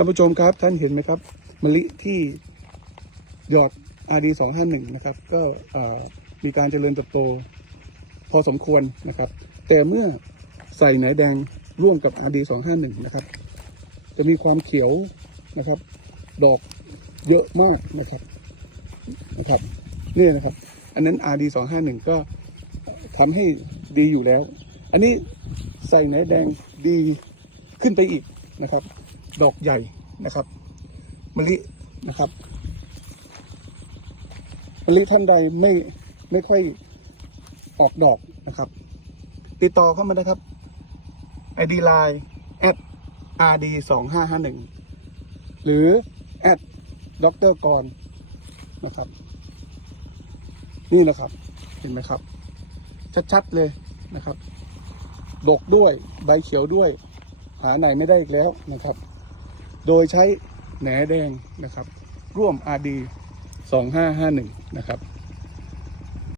ท่านผู้ชมครับท่านเห็นไหมครับมะลิที่ดอก RD 2 5 1นะครับ ก็มีการเจริญเติบโตพอสมควรนะครับ แต่เมื่อใส่ไหนแดงร่วมกับ RD 2 5 1นะครับ จะมีความเขียวนะครับ ดอกเยอะมากนะครับนะครับนี่นะครับ อันนั้น RD 2 5 1ก็ทำให้ดีอยู่แล้ว อันนี้ใส่ไหนแดงดีขึ้นไปอีก นะครับ ดอกใหญ่นะครับมะลินะครับมะลิท่านใดไม่ไม่ค่อยออกดอกนะครับ ติดต่อเข้ามานะครับ ID Line at rd สองห้าห้าหนึ่งหรือ at ดรกรนะครับ นี่นะครับ เห็นไหมครับ ชัด ๆ เลยนะครับ ดกด้วยใบเขียวด้วย หาไหนไม่ได้อีกแล้วนะครับ โดยใช้แหนแดงนะครับ ร่วม RD 2551 นะครับ